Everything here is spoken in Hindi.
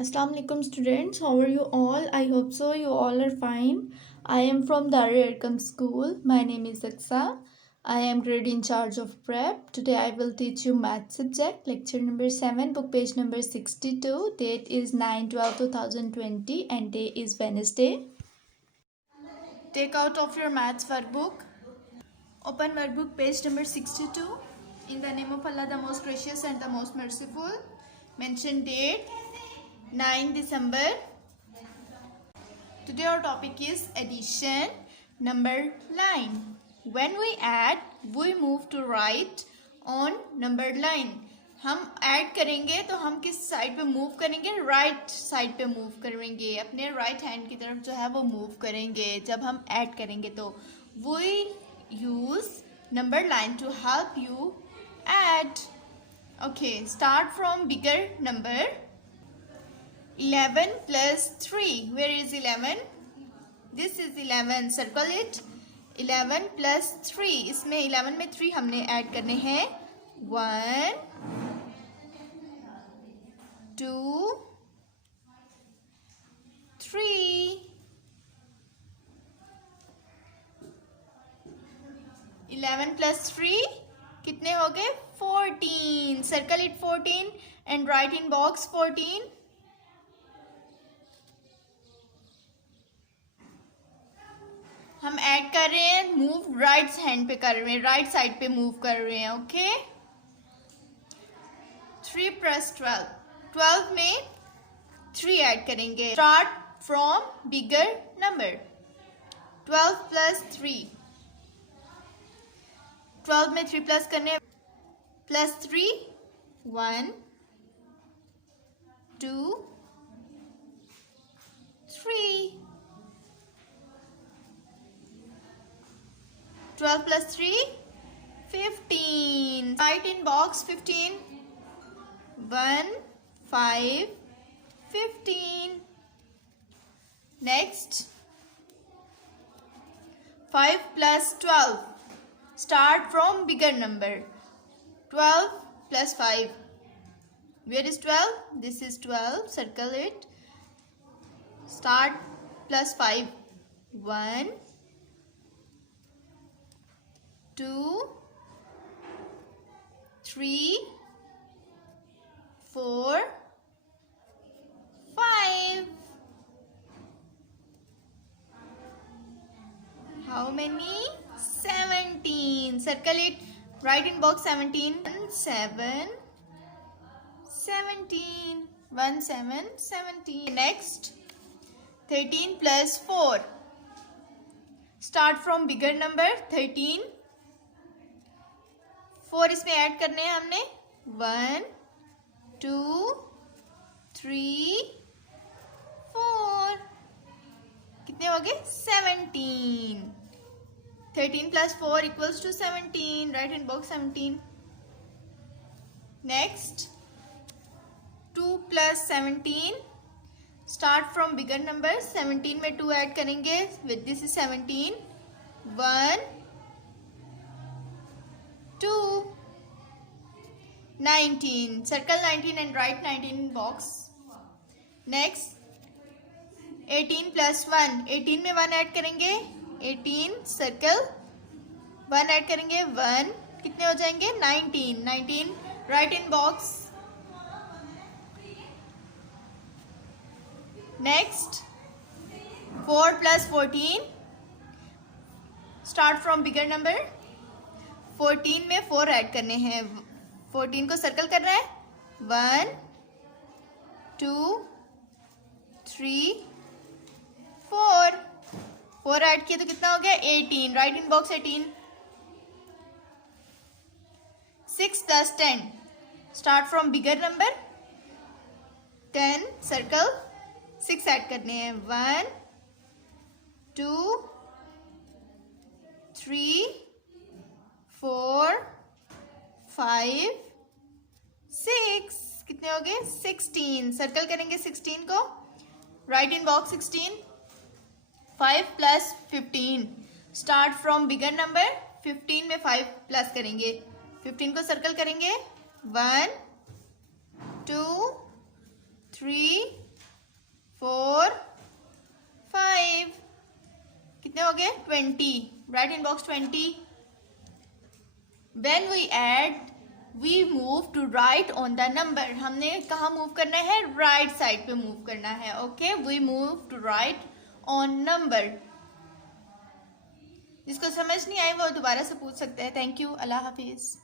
Assalamu alaikum students, how are you all? I hope so you all are fine. I am from DAR-E-ARQAM school. My name is Aksa. I am grade in charge of prep. Today I will teach you math subject, lecture number 7, book page number 62. Date is 9/12/2020 and day is Wednesday. Take out of your maths workbook. Open workbook page number 62. In the name of Allah, the most gracious and the most merciful. Mention date 9 December. Today our topic is addition. Number line. When we add, we move to right on numbered line. हम ऐड करेंगे तो हम किस साइड पे मूव करेंगे? राइट साइड पे मूव करेंगे, अपने राइट हैंड की तरफ जो है वो मूव करेंगे जब हम ऐड करेंगे. तो we use number line to help you add. Okay, start from bigger number. 11 plus 3. Where is 11? This is 11. Circle it. 11 plus 3. इसमें 11 में 3 हमने ऐड करने हैं. 1 2 3. 11 plus 3 कितने हो गए? 14. Circle it 14 and write in box 14. हम ऐड कर रहे हैं, मूव राइट हैंड पे कर रहे हैं, राइट साइड पे मूव कर रहे हैं. ओके. 3 plus 12. 12 में 3 ऐड करेंगे. Start from bigger number. 12 plus 3. 12 में 3 प्लस करने. Plus 3. 1 2 3. 12 plus 3, 15. Write in box 15. 1 5 15. Next, 5 plus 12. Start from bigger number. 12 plus 5. Where is 12? This is 12. Circle it. Start plus 5. 1 2 3 4 5. How many? 17. Circle it. Write in box 17. 7 17. 1 7 17. Next, 13 plus 4. Start from bigger number. 13. 4 इसमें ऐड करने हैं हमने. 1 2 3 4. कितने हो गए? 17. 13 plus 4 equals to 17. Write in box 17. Next, 2 plus 17. Start from bigger number. 17 में 2 ऐड करेंगे. With this is 17. 1 2 19. Circle 19 and write 19 in box. Next, 18 plus 1. 18 में 1 ऐड करेंगे. 18. Circle 1 ऐड करेंगे. 1. कितने हो जाएंगे? 19. 19. Write in box. Next, 4 plus 14. Start from bigger number. 14 में 4 ऐड करने हैं. 14 को सर्कल कर रहा है. 1 2 3 4. 4 ऐड किया तो कितना हो गया? 18. Right in box 18. 6 plus 10. Start from bigger number. 10. Circle. 6 add करने हैं. 1 2 3 4 5 6. कितने हो गए? 16. सर्कल करेंगे 16 को. Right in box 16. 5 plus 15. Start from bigger number. 15 में 5 प्लस करेंगे. 15 को सर्कल करेंगे. 1 2 3 4 5 कितने हो गए 20. Right in box 20. When we add we move to right on the number. हमने कहाँ मूव करना है राइट साइड पे मूव करना है. Okay we move to right on number. जिसको समझ नहीं आई वो दोबारा से पूछ सकते हैं. Thank you. Allah Hafiz.